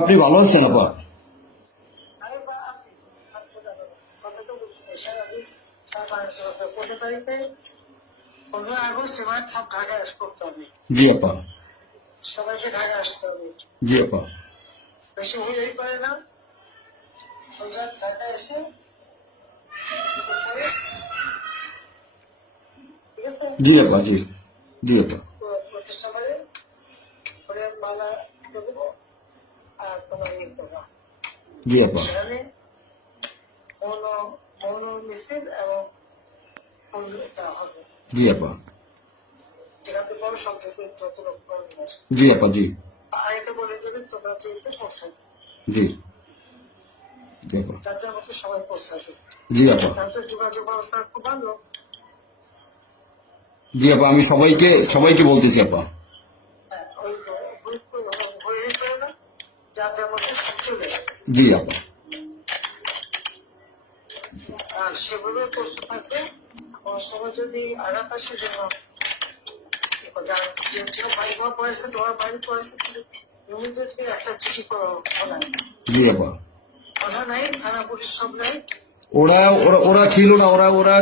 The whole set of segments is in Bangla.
আপনি ভালো আছেন আপা? আমি বা আছি। কথা তো বলতেছি সারাদিন 15 তারিখে 15 আগস্ট এবার সব ঢাকায় করতে হবে। জি আপা। সবাইকে ঢাকায় আসতে হবে। জি আপা। বেশি হইলেই পারে না, সোজা ঢাকায় এসে ঠিক আছে জি আপা। জি জি আপা। প্রতিষ্ঠাবারে করে মালা দেবো আর তোমার ইয়ে দেবো। জি আপা। সেখানে মৌন মৌন মিছিল এবং ফুল দেওয়া হবে। জি আপা। যেখানে বড় সংক্ষেপে যত লোক করবে জি আপা। জি আগে বলে দেবে তোমরা চেয়েছে পৌঁছাতে জি জি আপা। যার যার মতো সবাই পৌঁছাতে। জি আপা। তাহলে যোগাযোগ ব্যবস্থা খুব ভালো। জি আপা, আমি সবাইকে বলতেছি আপা। হ্যাঁ, ওই গ্রুপ হয়ে করে না, যার যার মতো সব চলে যাবে। জি আপা। আর সেভাবে প্রস্তুত থাকবে। আমার সময় যদি আঘাত আসে জন্য যে বাড়ি ঘর পড়েছে তোমার বাড়ি পড়েছে ইমিডিয়েটলি একটা চিঠি খোলায়। জি আপা। কথা নাই, থানা পুলিশ সব নাই। ওরা ওরা ওরা ছিল না, ওরা ওরা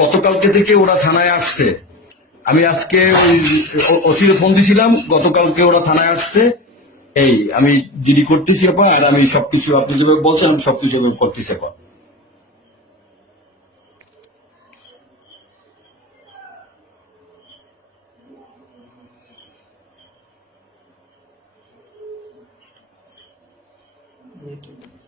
গতকালকে থেকে ওরা থানায় আসছে। আমি আজকে ওই ওসিকে ফোন দিছিলাম, গতকালকে ওরা থানায় আসছে। এই আমি জিডি করতেছি আপা, আর আমি সবকিছু আপনি যেভাবে বলছেন আমি সবকিছু করতেছি আপা। Me too.